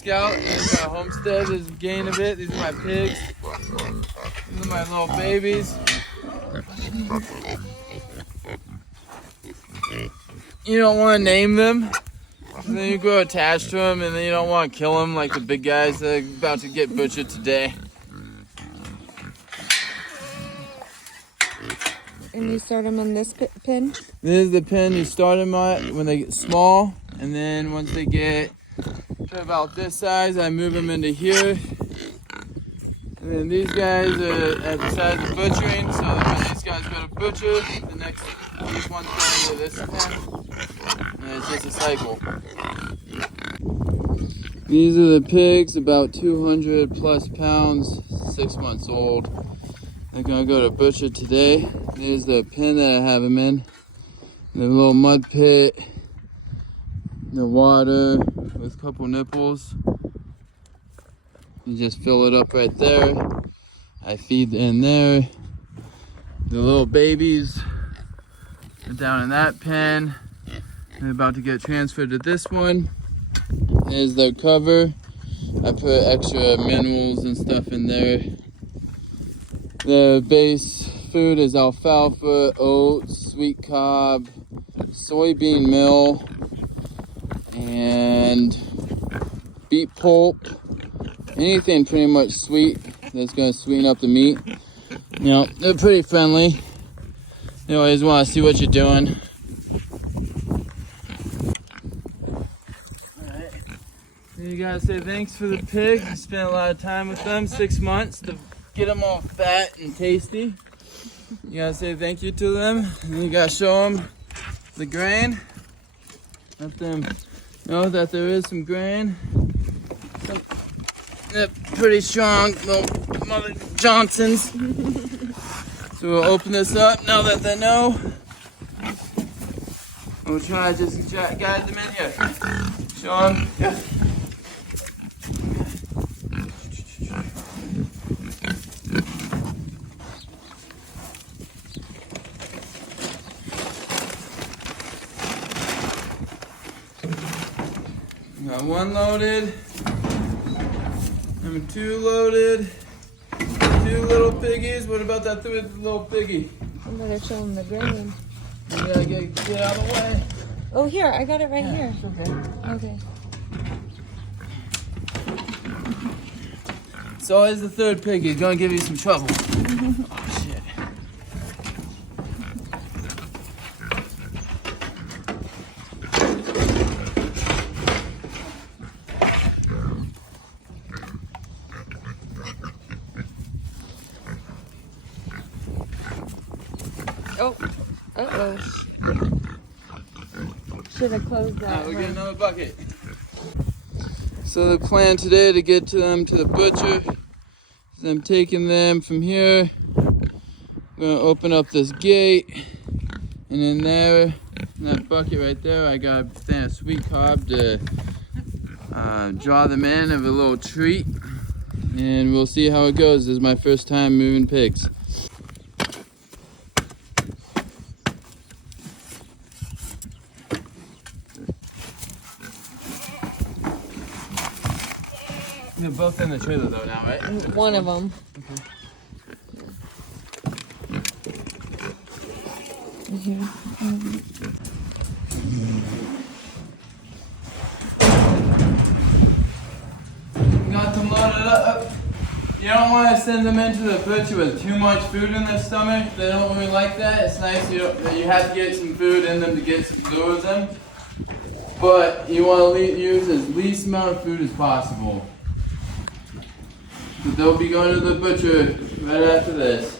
Scout, and my homestead is gain a bit. These are my pigs. These are my little babies. You don't want to name them, and then you grow attached to them, and then you don't want to kill them like the big guys that are about to get butchered today. And you start them in this pen? This is the pen you start them at when they get small, and then once they get to about this size, I move them into here. And then these guys are at the size of butchering, so when these guys go to butcher, these ones go into this pen, and it's just a cycle. These are the pigs, about 200 plus pounds, 6 months old. They're gonna go to butcher today. There's the pen that I have them in. The little mud pit, the water with a couple nipples. You just fill it up right there. I feed in there. The little babies are down in that pen. They're about to get transferred to this one. There's their cover. I put extra minerals and stuff in there. The base food is alfalfa, oats, sweet cob, soybean meal, and beet pulp. Anything pretty much sweet that's going to sweeten up the meat. You know, they're pretty friendly. They always want to see what you're doing. Alright. You gotta say thanks for the pig. I spent a lot of time with them, 6 months to get them all fat and tasty. You gotta say thank you to them. And you gotta show them the grain. Let them know that there is some grain. They're pretty strong little Mother Johnsons. So we'll open this up now that they know. We'll try to just guide them in here. Show them. Yeah. Got one loaded. Number 2 loaded. 2 little piggies. What about that 3rd little piggy? I better show them the grain. You gotta get out of the way. Oh, here. I got it right here. Okay. Okay. It's always the 3rd piggy. Gonna give you some trouble. Oh, shit. Oh. Uh-oh. Should have closed that. Alright, we'll get another bucket. So the plan today to get to them to the butcher is I'm taking them from here. I'm gonna open up this gate, and in there, in that bucket right there, I got a stand of sweet cob to draw them in of a little treat, and we'll see how it goes. This is my first time moving pigs. They're both in the trailer though now, right? One of them. Okay. Here. Got them loaded up. You don't want to send them into the butcher with too much food in their stomach. They don't really like that. It's nice that you have to get some food in them to get some fluids in. But you want to use as least amount of food as possible. So they'll be going to the butcher right after this.